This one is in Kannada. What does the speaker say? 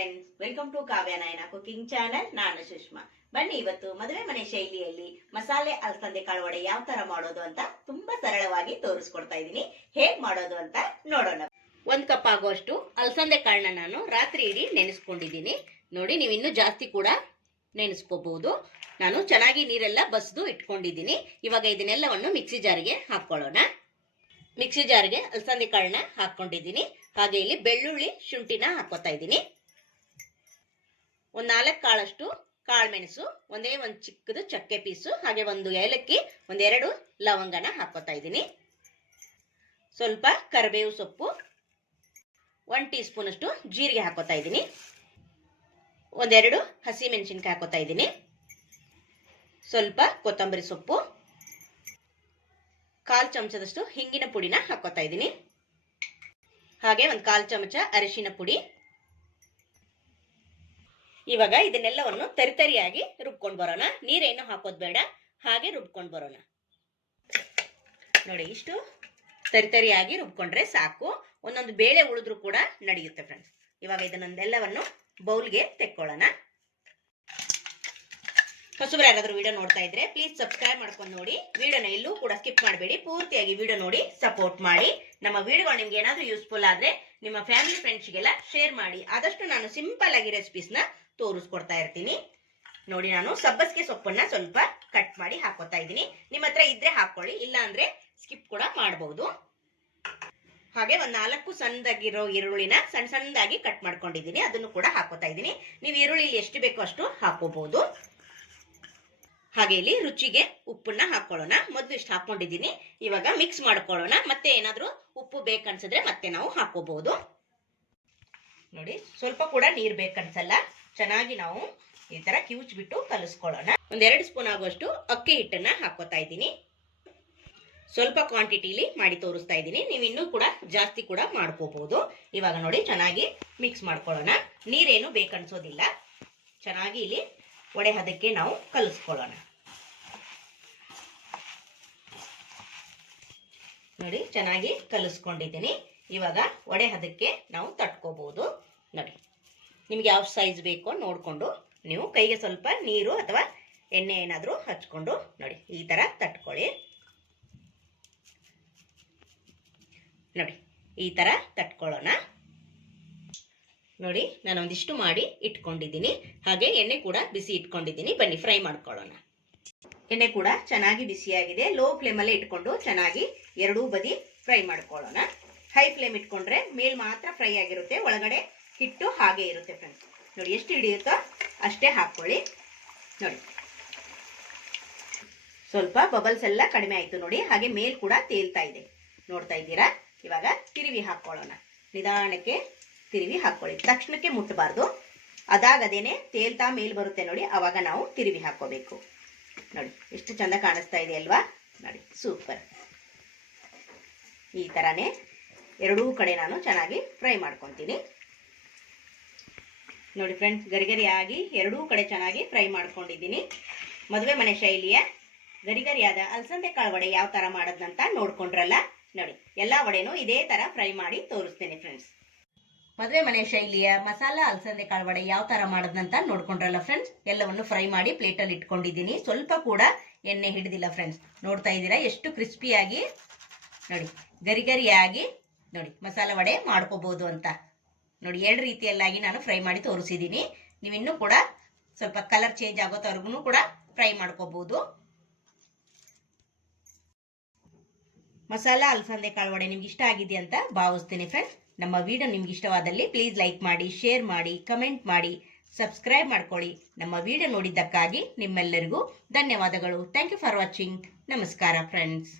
Friends welcome to Kavyanayana cooking channel ನಾನು ಸುಷ್ಮಾ. ಬನ್ನಿ ಇವತ್ತು ಮದುವೆ ಮನೆ ಶೈಲಿಯಲ್ಲಿ ಮಸಾಲೆ, ಅಲಸಂದೆ ಕಾಳು ವಡೆ ಯಾವ ತರ ಮಾಡೋದು ಅಂತ ತುಂಬಾ ಸರಳವಾಗಿ ತೋರಿಸ್ಕೊಡ್ತಾ ಇದ್ದೀನಿ. ಹೇಗ್ ಮಾಡೋದು ಅಂತ ನೋಡೋಣ. ಒಂದ್ ಕಪ್ ಆಗುವಷ್ಟು ಅಲಸಂದೆ ಕಾಳನ್ನ ನಾನು ರಾತ್ರಿ ಇಡೀ ನೆನೆಸ್ಕೊಂಡಿದ್ದೀನಿ. ನೋಡಿ, ನೀವು ಇನ್ನೂ ಜಾಸ್ತಿ ಕೂಡ ನೆನೆಸ್ಕೋಬಹುದು ನಾನು ಚೆನ್ನಾಗಿ ನೀರೆಲ್ಲ ಬಸ್ದು ಇಟ್ಕೊಂಡಿದ್ದೀನಿ. ಇವಾಗ ಇದನ್ನೆಲ್ಲವನ್ನು ಮಿಕ್ಸಿ ಜಾರಿಗೆ ಹಾಕೊಳ್ಳೋಣ. ಮಿಕ್ಸಿ ಜಾರ್ಗೆ ಅಲಸಂದೆ ಕಾಳನ್ನ ಹಾಕೊಂಡಿದ್ದೀನಿ ಹಾಗೆ ಇಲ್ಲಿ ಬೆಳ್ಳುಳ್ಳಿ ಶುಂಠಿನ ಹಾಕೋತಾ ಇದ್ದೀನಿ. ಒಂದ್ ನಾಲ್ಕು ಕಾಳಷ್ಟು ಕಾಳುಮೆಣಸು, ಒಂದೇ ಒಂದು ಚಿಕ್ಕದು ಚಕ್ಕೆ ಪೀಸು, ಹಾಗೆ ಒಂದು ಏಲಕ್ಕಿ ಒಂದೆರಡು ಲವಂಗನ ಹಾಕೋತಾ ಇದ್ದೀನಿ. ಸ್ವಲ್ಪ ಕರಿಬೇವು ಸೊಪ್ಪು ಒನ್ ಟೀ ಸ್ಪೂನ್ ಅಷ್ಟು ಜೀರಿಗೆ ಹಾಕೋತಾ ಇದ್ದೀನಿ. ಒಂದೆರಡು ಹಸಿ ಮೆಣಸಿನ್ಕಾಯಿ ಹಾಕೋತಾ ಇದ್ದೀನಿ. ಸ್ವಲ್ಪ ಕೊತ್ತಂಬರಿ ಸೊಪ್ಪು, ಕಾಲ್ ಚಮಚದಷ್ಟು ಹಿಂಗಿನ ಪುಡಿನ ಹಾಕೋತಾ ಇದ್ದೀನಿ. ಹಾಗೆ ಒಂದು ಕಾಲ್ ಚಮಚ ಅರಿಶಿನ ಪುಡಿ ಇವಾಗ ಇದನ್ನೆಲ್ಲವನ್ನು ತರಿತರಿಯಾಗಿ ರುಬ್ಕೊಂಡು ಬರೋಣ. ನೀರೇನು ಹಾಕೋದು ಬೇಡ, ಹಾಗೆ ರುಬ್ಕೊಂಡು ಬರೋಣ. ನೋಡಿ, ಇಷ್ಟು ತರಿತರಿಯಾಗಿ ರುಬ್ಕೊಂಡ್ರೆ ಸಾಕು. ಒಂದೊಂದು ಬೇಳೆ ಉಳಿದ್ರು ಕೂಡ ನಡೆಯುತ್ತೆ ಫ್ರೆಂಡ್ಸ್ ಇವಾಗ ಇದನ್ನೆಲ್ಲವನ್ನು ಬೌಲ್ಗೆ ತೆಕ್ಕೊಳ್ಳೋಣ. ಹೊಸಬ್ರು ಯಾರಾದ್ರೂ ವಿಡಿಯೋ ನೋಡ್ತಾ ಇದ್ರೆ ಪ್ಲೀಸ್ ಸಬ್ಸ್ಕ್ರೈಬ್ ಮಾಡ್ಕೊಂಡು ನೋಡಿ. ವಿಡಿಯೋನ ಎಲ್ಲೂ ಕೂಡ ಸ್ಕಿಪ್ ಮಾಡಬೇಡಿ. ಪೂರ್ತಿಯಾಗಿ ವಿಡಿಯೋ ನೋಡಿ ಸಪೋರ್ಟ್ ಮಾಡಿ. ನಮ್ಮ ವಿಡಿಯೋಗಳು ನಿಮ್ಗೆ ಏನಾದ್ರೂ ಯೂಸ್ಫುಲ್ ಆದ್ರೆ ನಿಮ್ಮ ಫ್ಯಾಮಿಲಿ ಫ್ರೆಂಡ್ಸ್ಗೆಲ್ಲ ಶೇರ್ ಮಾಡಿ. ಆದಷ್ಟು ನಾನು ಸಿಂಪಲ್ ಆಗಿ ರೆಸಿಪೀಸ್ನ ತೋರಿಸ್ಕೊಡ್ತಾ ಇರ್ತೀನಿ. ನೋಡಿ ನಾನು ಸಬ್ಬಸಿಗೆ ಸೊಪ್ಪನ್ನ ಸ್ವಲ್ಪ ಕಟ್ ಮಾಡಿ ಹಾಕೋತಾ ಇದ್ದೀನಿ. ನಿಮ್ಮ ಹತ್ರ ಇದ್ರೆ ಹಾಕೊಳ್ಳಿ ಇಲ್ಲ ಅಂದ್ರೆ ಸ್ಕಿಪ್ ಕೂಡ ಮಾಡಬಹುದು ಹಾಗೆ ಒಂದ್ ನಾಲ್ಕು ಸಣ್ಣದಾಗಿರೋ ಈರುಳ್ಳಿನ ಸಣ್ಣ ಸಣ್ಣದಾಗಿ ಕಟ್ ಮಾಡ್ಕೊಂಡಿದ್ದೀನಿ. ಅದನ್ನು ಕೂಡ ಹಾಕೋತಾ ಇದ್ದೀನಿ. ನೀವು ಈರುಳ್ಳಿ ಎಷ್ಟು ಬೇಕೋ ಅಷ್ಟು ಹಾಕೋಬಹುದು ಹಾಗೆ ಇಲ್ಲಿ ರುಚಿಗೆ ಉಪ್ಪನ್ನ ಹಾಕೊಳ್ಳೋಣ. ಮೊದಲು ಇಷ್ಟು ಹಾಕೊಂಡಿದ್ದೀನಿ. ಇವಾಗ ಮಿಕ್ಸ್ ಮಾಡ್ಕೊಳ್ಳೋಣ. ಮತ್ತೆ ಏನಾದ್ರೂ ಉಪ್ಪು ಬೇಕನ್ಸಿದ್ರೆ ಮತ್ತೆ ನಾವು ಹಾಕೋಬಹುದು ನೋಡಿ, ಸ್ವಲ್ಪ ಕೂಡ ನೀರ್ ಬೇಕನ್ಸಲ್ಲ. ಚೆನ್ನಾಗಿ ನಾವು ಈ ತರ ಕಿವುಚ್ಬಿಟ್ಟು ಕಲಿಸ್ಕೊಳ್ಳೋಣ. ಒಂದೆರಡು ಸ್ಪೂನ್ ಆಗುವಷ್ಟು ಅಕ್ಕಿ ಹಿಟ್ಟನ್ನ ಹಾಕೋತಾ ಇದ್ದೀನಿ. ಸ್ವಲ್ಪ ಕ್ವಾಂಟಿಟಿಲಿ ಮಾಡಿ ತೋರಿಸ್ತಾ ಇದ್ದೀನಿ. ನೀವು ಇನ್ನೂ ಕೂಡ ಜಾಸ್ತಿ ಕೂಡ ಮಾಡ್ಕೋಬಹುದು ಇವಾಗ ನೋಡಿ, ಚೆನ್ನಾಗಿ ಮಿಕ್ಸ್ ಮಾಡ್ಕೊಳ್ಳೋಣ. ನೀರೇನು ಬೇಕನ್ಸೋದಿಲ್ಲ. ಚೆನ್ನಾಗಿ ಇಲ್ಲಿ ಒಡೆ ಹದಕ್ಕೆ ನಾವು ಕಲಿಸ್ಕೊಳ್ಳೋಣ. ನೋಡಿ, ಚೆನ್ನಾಗಿ ಕಲಿಸ್ಕೊಂಡಿದ್ದೀನಿ. ಇವಾಗ ಒಡೆ ಹದಕ್ಕೆ ನಾವು ನೋಡಿ ನಿಮ್ಗೆ ಯಾವ ಸೈಜ್ ಬೇಕೋ ನೋಡಿಕೊಂಡು ನೀವು ಕೈಗೆ ಸ್ವಲ್ಪ ನೀರು ಅಥವಾ ಎಣ್ಣೆ ಏನಾದರೂ ಹಚ್ಕೊಂಡು ನೋಡಿ, ಈ ಥರ ತಟ್ಕೊಳ್ಳಿ. ನೋಡಿ, ಈ ಥರ ತಟ್ಕೊಳ್ಳೋಣ. ನೋಡಿ ನಾನು ಒಂದಿಷ್ಟು ಮಾಡಿ ಇಟ್ಕೊಂಡಿದ್ದೀನಿ. ಹಾಗೆ ಎಣ್ಣೆ ಕೂಡ ಬಿಸಿ ಇಟ್ಕೊಂಡಿದ್ದೀನಿ. ಬನ್ನಿ, ಫ್ರೈ ಮಾಡ್ಕೊಳ್ಳೋಣ. ಎಣ್ಣೆ ಕೂಡ ಚೆನ್ನಾಗಿ ಬಿಸಿಯಾಗಿದೆ. ಲೋ ಫ್ಲೇಮಲ್ಲೇ ಇಟ್ಕೊಂಡು ಚೆನ್ನಾಗಿ ಎರಡೂ ಬದಿ ಫ್ರೈ ಮಾಡ್ಕೊಳ್ಳೋಣ. ಹೈ ಫ್ಲೇಮ್ ಇಟ್ಕೊಂಡ್ರೆ ಮೇಲ್ ಮಾತ್ರ ಫ್ರೈ ಆಗಿರುತ್ತೆ. ಒಳಗಡೆ ಹಿಟ್ಟು ಹಾಗೆ ಇರುತ್ತೆ ಫ್ರೆಂಡ್ಸ್ ನೋಡಿ ಎಷ್ಟು ಹಿಡಿಯುತ್ತೋ ಅಷ್ಟೇ ಹಾಕ್ಕೊಳ್ಳಿ. ನೋಡಿ. ಸ್ವಲ್ಪ ಬಬಲ್ಸ್ ಎಲ್ಲ ಕಡಿಮೆ ಆಯ್ತು ನೋಡಿ. ಹಾಗೆ ಮೇಲ್ ಕೂಡ ತೇಲ್ತಾ ಇದೆ. ನೋಡ್ತಾ ಇದ್ದೀರಾ? ಇವಾಗ ತಿರುವಿ ಹಾಕೊಳ್ಳೋಣ ನಿಧಾನಕ್ಕೆ ತಿರುವಿ ಹಾಕೊಳ್ಳಿ ತಕ್ಷಣಕ್ಕೆ ಮುಟ್ಟಬಾರ್ದು. ಅದಾಗದೇನೆ ತೇಲ್ತಾ ಮೇಲ್ ಬರುತ್ತೆ ನೋಡಿ. ಅವಾಗ ನಾವು ತಿರುವಿ ಹಾಕೋಬೇಕು ನೋಡಿ, ಎಷ್ಟು ಚಂದ ಕಾಣಿಸ್ತಾ ಇದೆ ಅಲ್ವಾ? ನೋಡಿ ಸೂಪರ್ ಈ ಥರನೇ ಎರಡೂ ಕಡೆ ನಾನು ಚೆನ್ನಾಗಿ ಫ್ರೈ ಮಾಡ್ಕೊತೀನಿ. ನೋಡಿ ಫ್ರೆಂಡ್ಸ್ ಗರಿಗರಿಯಾಗಿ ಎರಡೂ ಕಡೆ ಚೆನ್ನಾಗಿ ಫ್ರೈ ಮಾಡ್ಕೊಂಡಿದ್ದೀನಿ. ಮದುವೆ ಮನೆ ಶೈಲಿಯ ಗರಿಗರಿಯಾದ ಅಲಸಂದೆ ಕಾಳು ವಡೆ ಯಾವ ಥರ ಮಾಡೋದಂತ ನೋಡ್ಕೊಂಡ್ರಲ್ಲ? ನೋಡಿ, ಎಲ್ಲ ವಡೆನೂ ಇದೇ ಥರ ಫ್ರೈ ಮಾಡಿ ತೋರಿಸ್ತೇನೆ ಫ್ರೆಂಡ್ಸ್ ಮದುವೆ ಮನೆ ಶೈಲಿಯ ಮಸಾಲ ಅಲಸಂದೆ ಕಾಳು ವಡೆ ಯಾವ ತರ ಮಾಡೋದಂತ ನೋಡ್ಕೊಂಡ್ರಲ್ಲ ಫ್ರೆಂಡ್ಸ್ ಎಲ್ಲವನ್ನು ಫ್ರೈ ಮಾಡಿ ಪ್ಲೇಟಲ್ಲಿ ಇಟ್ಕೊಂಡಿದ್ದೀನಿ. ಸ್ವಲ್ಪ ಕೂಡ ಎಣ್ಣೆ ಹಿಡಿದಿಲ್ಲ ಫ್ರೆಂಡ್ಸ್ ನೋಡ್ತಾ ಇದ್ದೀರಾ? ಎಷ್ಟು ಕ್ರಿಸ್ಪಿಯಾಗಿ ನೋಡಿ, ಗರಿಗರಿಯಾಗಿ ನೋಡಿ ಮಸಾಲ ವಡೆ ಮಾಡ್ಕೋಬಹುದು ಅಂತ. ನೋಡಿ, ಎರಡು ರೀತಿಯಲ್ಲಾಗಿ ನಾನು ಫ್ರೈ ಮಾಡಿ ತೋರಿಸಿದ್ದೀನಿ ನೀವು ಇನ್ನೂ ಕೂಡ ಸ್ವಲ್ಪ ಕಲರ್ ಚೇಂಜ್ ಆಗೋತವರೆಗೂ ಕೂಡ ಫ್ರೈ ಮಾಡ್ಕೋಬಹುದು ಮಸಾಲ ಅಲಸಂದೆ ಕಾಳು ವಡೆ ನಿಮ್ಗೆ ಇಷ್ಟ ಆಗಿದೆ ಅಂತ ಭಾವಿಸ್ತೀನಿ ಫ್ರೆಂಡ್ಸ್ ನಮ್ಮ ವಿಡಿಯೋ ನಿಮ್ಗೆ ಇಷ್ಟವಾದಲ್ಲಿ ಪ್ಲೀಸ್ ಲೈಕ್ ಮಾಡಿ ಶೇರ್ ಮಾಡಿ ಕಮೆಂಟ್ ಮಾಡಿ ಸಬ್ಸ್ಕ್ರೈಬ್ ಮಾಡ್ಕೊಳ್ಳಿ. ನಮ್ಮ ವಿಡಿಯೋ ನೋಡಿದ್ದಕ್ಕಾಗಿ ನಿಮ್ಮೆಲ್ಲರಿಗೂ ಧನ್ಯವಾದಗಳು. ಥ್ಯಾಂಕ್ ಯು ಫಾರ್ ವಾಚಿಂಗ್ ನಮಸ್ಕಾರ ಫ್ರೆಂಡ್ಸ್